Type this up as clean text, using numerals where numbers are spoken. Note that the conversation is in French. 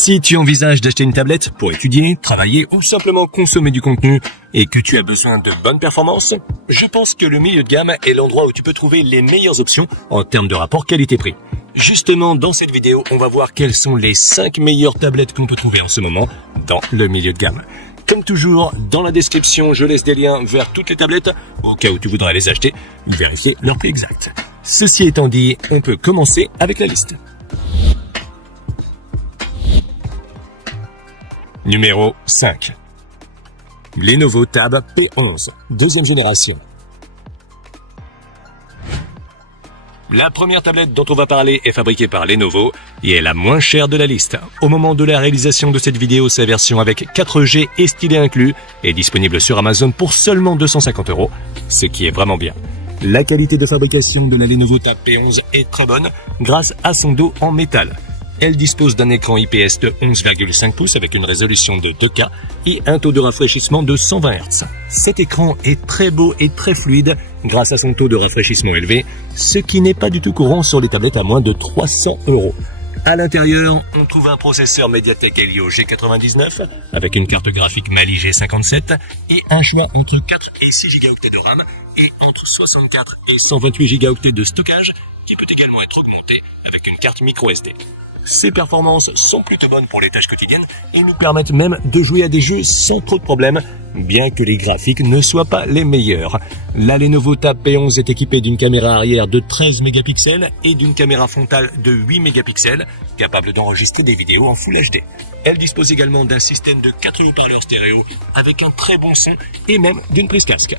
Si tu envisages d'acheter une tablette pour étudier, travailler ou simplement consommer du contenu et que tu as besoin de bonnes performances, je pense que le milieu de gamme est l'endroit où tu peux trouver les meilleures options en termes de rapport qualité-prix. Justement, dans cette vidéo, on va voir quelles sont les 5 meilleures tablettes qu'on peut trouver en ce moment dans le milieu de gamme. Comme toujours, dans la description, je laisse des liens vers toutes les tablettes au cas où tu voudrais les acheter ou vérifier leur prix exact. Ceci étant dit, on peut commencer avec la liste. Numéro 5. Lenovo Tab P11, deuxième génération. La première tablette dont on va parler est fabriquée par Lenovo et est la moins chère de la liste. Au moment de la réalisation de cette vidéo, sa version avec 4G et stylet inclus est disponible sur Amazon pour seulement 250 €, ce qui est vraiment bien. La qualité de fabrication de la Lenovo Tab P11 est très bonne grâce à son dos en métal. Elle dispose d'un écran IPS de 11,5 pouces avec une résolution de 2K et un taux de rafraîchissement de 120 Hz. Cet écran est très beau et très fluide grâce à son taux de rafraîchissement élevé, ce qui n'est pas du tout courant sur les tablettes à moins de 300 €. À l'intérieur, on trouve un processeur MediaTek Helio G99 avec une carte graphique Mali G57 et un choix entre 4 et 6 Go de RAM et entre 64 et 128 Go de stockage qui peut également être augmenté avec une carte micro SD. Ces performances sont plutôt bonnes pour les tâches quotidiennes et nous permettent même de jouer à des jeux sans trop de problèmes, bien que les graphiques ne soient pas les meilleurs. La Lenovo Tab P11 est équipée d'une caméra arrière de 13 mégapixels et d'une caméra frontale de 8 mégapixels, capable d'enregistrer des vidéos en Full HD. Elle dispose également d'un système de 4 haut-parleurs stéréo avec un très bon son et même d'une prise casque.